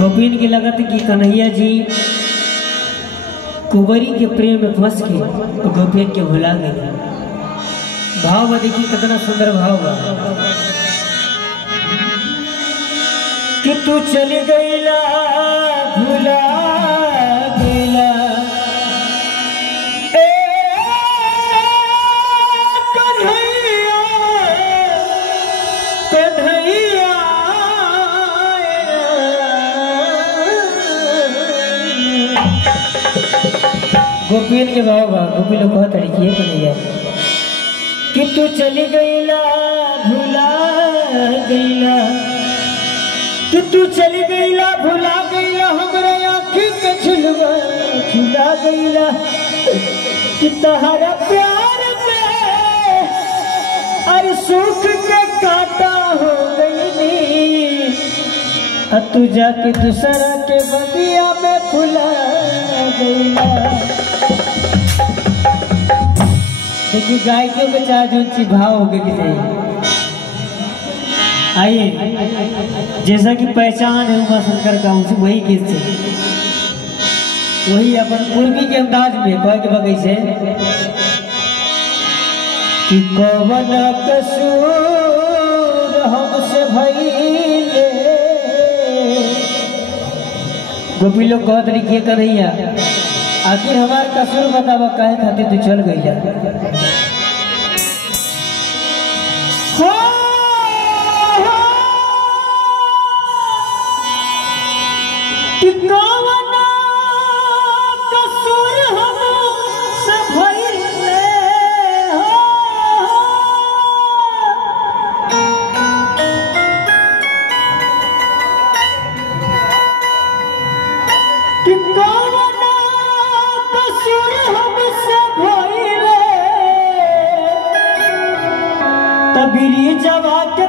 गोपीन के लगत कि कन्हैया जी कुंवरी के प्रेम में फंस के गोपीन के भुला गए। भाव में देखिए कितना सुंदर भाव बा कि तू चली गईला भुला गईला गोपीन के भाव बा। गोपी लोग बहुत तरीके कन्हैया कि तू चली गईला भुला गईला कि तू चली गईला भुला गईला हमरा आँखी के झुलवा झुला गईला कि तहरा प्यार में अरे सुख के काटा हो गई तू जाके दूसरा के बगिया में फुला गईला। देखिए गायकों के चाहे जो चीज भाव हो गए कि चाहिए। आइए जैसा कि पहचान है उमा शंकर का वही गीत से वही अपन पूर्वी के अंदाज में कह के बगैचे कि कवन कसूर हमसे भइले। गोपी लोग कहत रही कन्हैया आखिर हमार कसूर बतावा काहे खातिर तू चल गई जा। तबीरी जवा के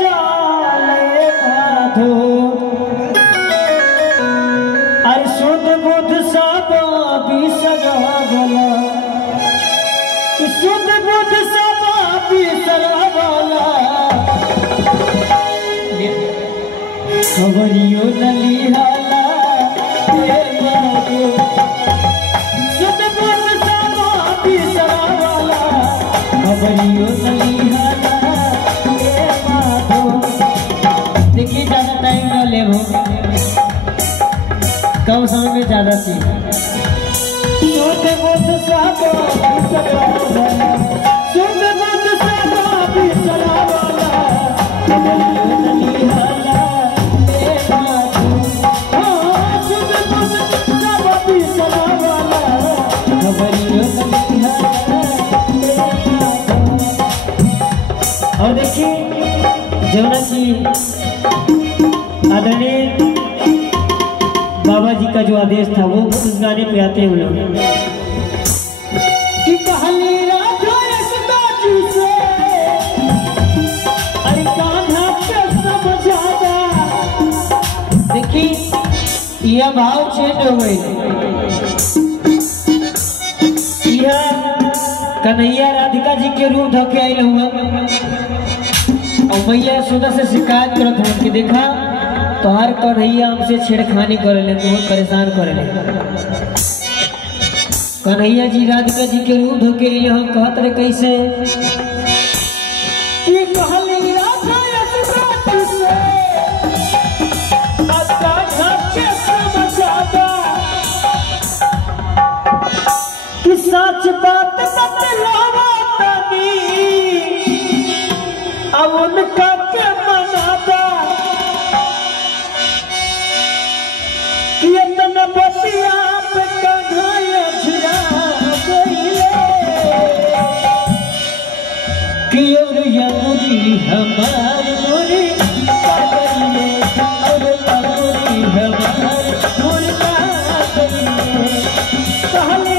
जाले बाधो अरे शुद्ध बुद्ध सब भी सजावला शुद्ध बुद्ध सब भी सजावला खबरियो नलिहाला शुद्ध बुद्ध सब भी सजावला खबरियो नलिहाला देखिए ज्यादा टाइम न ले कम समय में ज्यादा सी और देखिए जमुना जी आदरणीय बाबा जी का जो आदेश था वो उस गाने पे आते हैं लोग कि कहली राधा से अरे कान्हा के समझाता। देखिए यह भाव चेंज हो गई। यह कन्हैया राधिका जी के रूप धोके आये हुआ और मैया सुधा से शिकायत करत हूँ कि देखा तोहार कन्हैया हमसे छेड़खानी करे ले बहुत परेशान करे ले। कन्हैया जी राधिका जी के रूप धोके यहाँ कहत रहे कैसे कि कहली राधा कि सच बात बतलावा तनी अब उनका के मनाता कि इतना बतिया पे कन्हैया झुरा गईले कि और या मुरी हमार मुरी पागले और मुरी हमार मुरी पागले कहले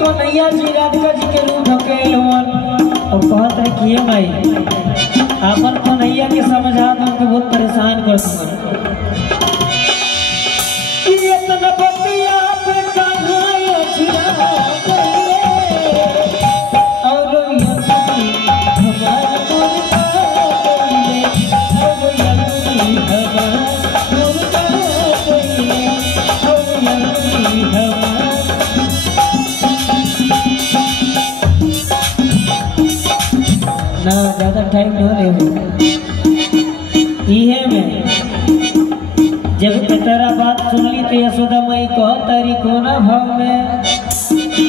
कन्हैया जी राधिका जी के रूप धकेल और कहत है कि ये भाई आपन कन्हैया के समझा दो के बहुत परेशान कर दूंगा ये तन बतिया पे कान्हा छिरा और यमुनी हमारा मोर का और यमुनी हमारा मोर का और यमुनी हमारा ना ज्यादा टाइम न ले इहे में जब तेरा बात सुन ली तो यशोदा माई कह तारी कोना भाव में